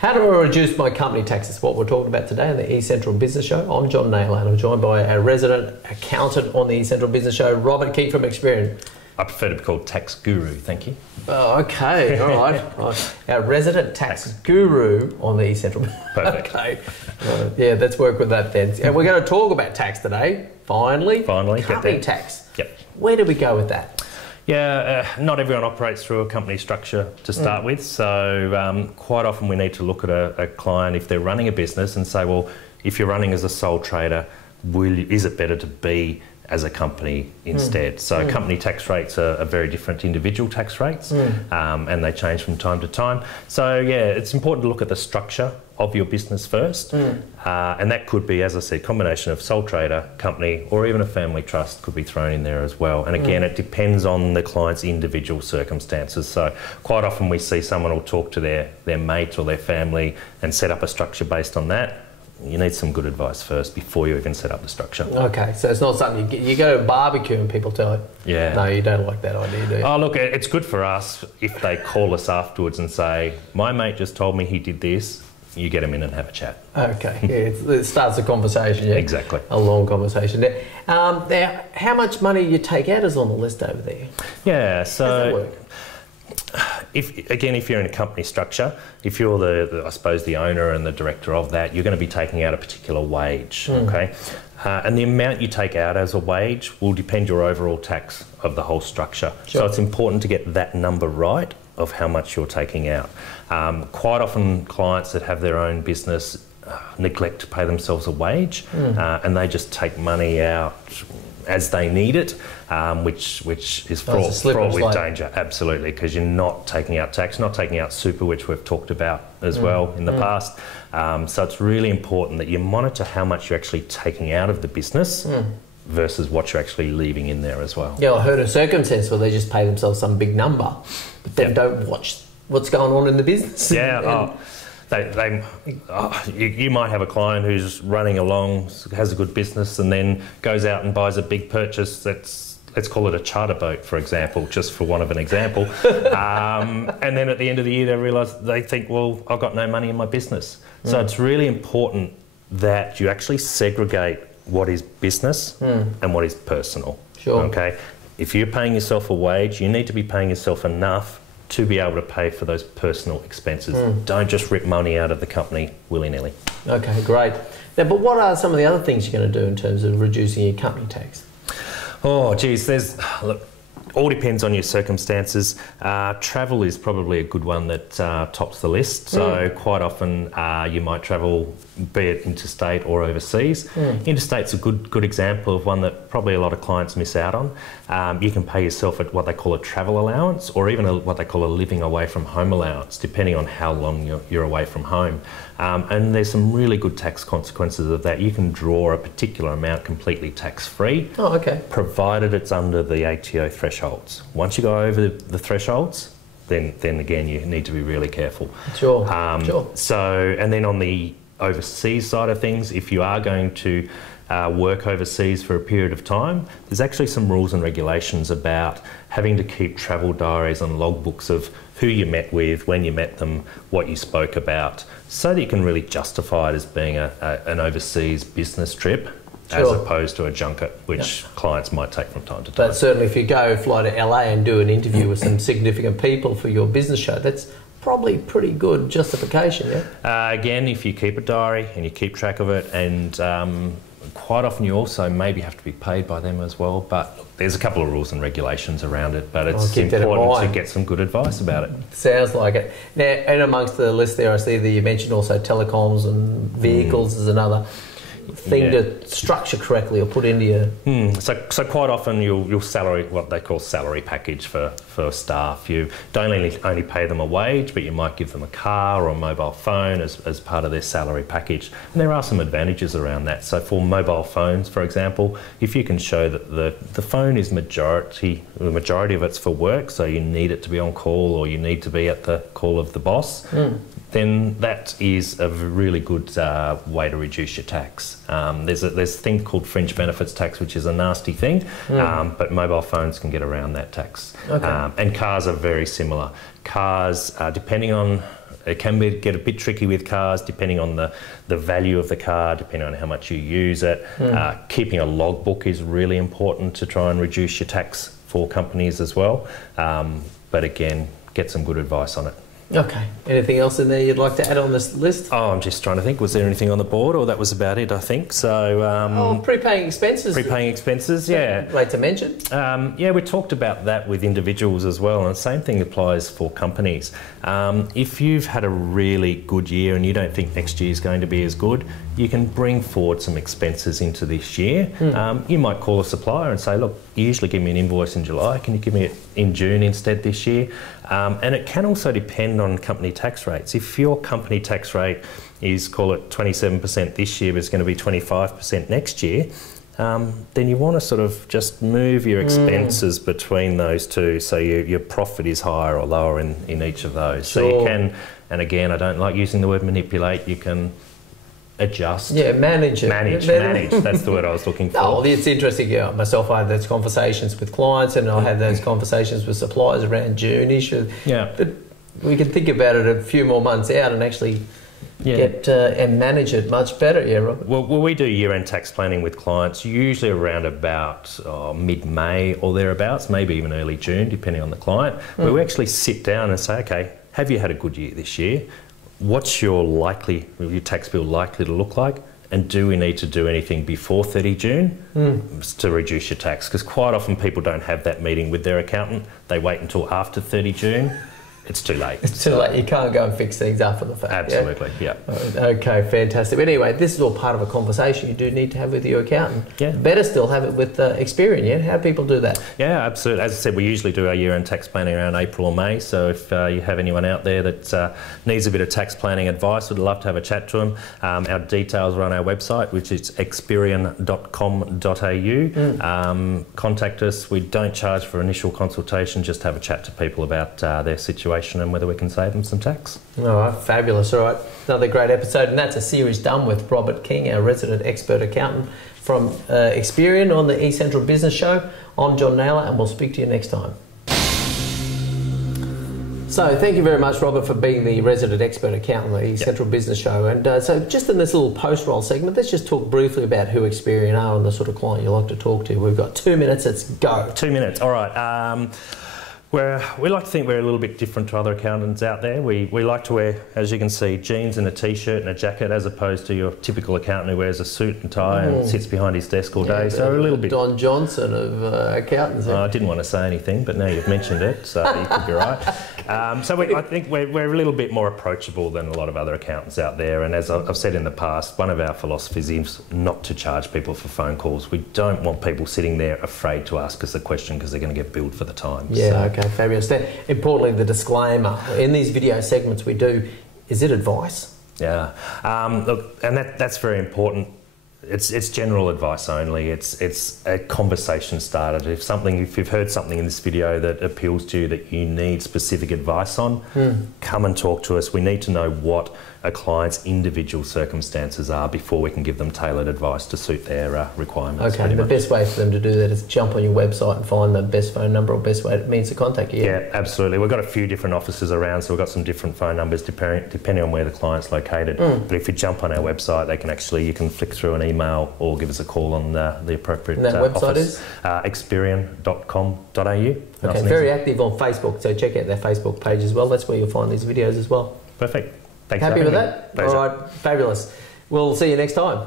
How do I reduce my company taxes? What we're talking about today on the eCentral Business Show. I'm John Nayler and I'm joined by our resident accountant on the eCentral Business Show, Robert King from Xperion. I prefer to be called tax guru, thank you. Oh, okay, all right. Our resident tax guru on the eCentral. Perfect. Okay. Yeah, let's work with that then. And we're going to talk about tax today, finally. Company tax. Yep. Where do we go with that? Yeah, not everyone operates through a company structure to start with, so quite often we need to look at a client if they're running a business and say, well, if you're running as a sole trader, is it better to be as a company instead? So company tax rates are very different to individual tax rates, and they change from time to time. So yeah, it's important to look at the structure of your business first, and that could be, as I said, combination of sole trader, company, or even a family trust could be thrown in there as well. And again, it depends on the client's individual circumstances. So quite often we see someone will talk to their mate or their family and set up a structure based on that. You need some good advice first before you even set up the structure. Okay, so it's not something you go to a barbecue and people tell you, yeah, no, you don't like that idea, do you? Oh, look, it's good for us if they call us afterwards and say, my mate just told me he did this. You get them in and have a chat. Okay, yeah, it starts a conversation, yeah? Exactly. A long conversation. Now, how much money you take out is on the list over there? Yeah, so... How does that work? If you're in a company structure, if you're I suppose the owner and the director of that, you're going to be taking out a particular wage, okay? And the amount you take out as a wage will depend your overall tax of the whole structure. Sure. So it's important to get that number right of how much you're taking out. Quite often clients that have their own business neglect to pay themselves a wage, and they just take money out as they need it, which is fraught with danger, absolutely, because you're not taking out tax, not taking out super, which we've talked about as well in the past. So it's really important that you monitor how much you're actually taking out of the business versus what you're actually leaving in there as well. Yeah, I heard a circumstance where they just pay themselves some big number, but then don't watch what's going on in the business. Yeah. You might have a client who's running along, has a good business, and then goes out and buys a big purchase let's call it a charter boat, for example, just for one of an example. And then at the end of the year, they think, well, I've got no money in my business. So it's really important that you actually segregate what is business and what is personal. Sure. Okay. If you're paying yourself a wage, you need to be paying yourself enough to be able to pay for those personal expenses. Don't just rip money out of the company willy-nilly. Okay, great. Now, but what are some of the other things you're going to do in terms of reducing your company tax? Oh, geez, look, all depends on your circumstances. Travel is probably a good one that tops the list. So quite often you might travel, be it interstate or overseas. Interstate's a good example of one that probably a lot of clients miss out on. You can pay yourself at what they call a travel allowance, or even what they call a living away from home allowance, depending on how long you're away from home. And there's some really good tax consequences of that. You can draw a particular amount completely tax-free, provided it's under the ATO thresholds. Once you go over the thresholds, then again you need to be really careful. Sure. So, and then on the overseas side of things, if you are going to work overseas for a period of time, there's actually some rules and regulations about having to keep travel diaries and logbooks of who you met with, when you met them, what you spoke about, so that you can really justify it as being an overseas business trip, as opposed to a junket, which clients might take from time to time. But certainly if you fly to LA and do an interview with some significant people for your business show, that's probably pretty good justification, yeah? Again, if you keep a diary and you keep track of it, and quite often you also maybe have to be paid by them as well, but look, there's a couple of rules and regulations around it, but it's important to get some good advice about it. Sounds like it. Now, and amongst the list there, I see that you mentioned also telecoms and vehicles as another thing to structure correctly or put into your... So quite often you'll salary, what they call salary package for staff. You don't only pay them a wage, but you might give them a car or a mobile phone as part of their salary package. And there are some advantages around that. So for mobile phones, for example, if you can show that the phone is the majority of it's for work, so you need it to be on call or you need to be at the call of the boss, then that is a really good way to reduce your tax. There's a thing called fringe benefits tax, which is a nasty thing, but mobile phones can get around that tax. And cars are very similar. Cars, depending on It can get a bit tricky with cars depending on the value of the car, depending on how much you use it. Keeping a logbook is really important to try and reduce your tax for companies as well. But again, get some good advice on it. Okay. Anything else in there you'd like to add on this list? Oh, I'm just trying to think. Was there anything on the board, or that was about it? I think so. Prepaying expenses. Prepaying expenses, yeah. Great to mention. Yeah, we talked about that with individuals as well, and the same thing applies for companies. If you've had a really good year and you don't think next year is going to be as good, you can bring forward some expenses into this year. You might call a supplier and say, look, you usually give me an invoice in July, can you give me it in June instead this year? And it can also depend on company tax rates. If your company tax rate is, call it 27% this year, but it's going to be 25% next year, then you want to sort of just move your expenses between those two, so your profit is higher or lower in each of those. Sure. So you can, and again, I don't like using the word manipulate, you can adjust. Yeah, manage it. Manage, that's the word I was looking for. Oh, it's interesting. Yeah, myself, I had those conversations with clients, and I had those conversations with suppliers around June-ish. Yeah. But we can think about it a few more months out and actually get and manage it much better. Yeah, Robert. Well, we do year-end tax planning with clients usually around about mid-May or thereabouts, maybe even early June, depending on the client, where we actually sit down and say, okay, have you had a good year this year? What's your tax bill likely to look like? And do we need to do anything before 30 June to reduce your tax? Because quite often people don't have that meeting with their accountant. They wait until after 30 June. It's too late. It's too late. You can't go and fix things after the fact. Absolutely, yeah. Okay, fantastic. But anyway, this is all part of a conversation you do need to have with your accountant. Yeah. Better still have it with Xperion, yeah? How do people do that? Yeah, absolutely. As I said, we usually do our year-end tax planning around April or May, so if you have anyone out there that needs a bit of tax planning advice, we'd love to have a chat to them. Our details are on our website, which is xperion.com.au. Contact us. We don't charge for initial consultation, just have a chat to people about their situation and whether we can save them some tax. All right, fabulous. All right, another great episode, and that's a series done with Robert King, our resident expert accountant from Xperion on the eCentral Business Show. I'm John Nayler, and we'll speak to you next time. So thank you very much, Robert, for being the resident expert accountant on the eCentral Business Show. And so just in this little post-roll segment, let's just talk briefly about who Xperion are and the sort of client you like to talk to. We've got 2 minutes, let's go. 2 minutes, all right. We like to think we're a little bit different to other accountants out there. We like to wear, as you can see, jeans and a t-shirt and a jacket, as opposed to your typical accountant who wears a suit and tie and sits behind his desk all day. So we're a little bit Don Johnson of accountants. I didn't want to say anything, but now you've mentioned it, so you could be right. I think we're a little bit more approachable than a lot of other accountants out there. And as I've said in the past, one of our philosophies is not to charge people for phone calls. We don't want people sitting there afraid to ask us a question because they're going to get billed for the time. Yeah, so. Okay, fabulous. Importantly, the disclaimer in these video segments we do, is it advice? Yeah, look, and that's very important. It's general advice only. It's a conversation starter. If you've heard something in this video that appeals to you that you need specific advice on, come and talk to us. We need to know what a client's individual circumstances are before we can give them tailored advice to suit their requirements. Okay, the best way for them to do that is jump on your website and find the best phone number or best means to contact you. Yeah, absolutely. We've got a few different offices around, so we've got some different phone numbers depending on where the client's located. But if you jump on our website, you can flick through an email or give us a call on the appropriate and that website office. Is? Xperion.com.au. Okay, very active on Facebook, so check out their Facebook page as well. That's where you'll find these videos as well. Perfect. Thanks. Happy with that? Pleasure. All right, fabulous. We'll see you next time.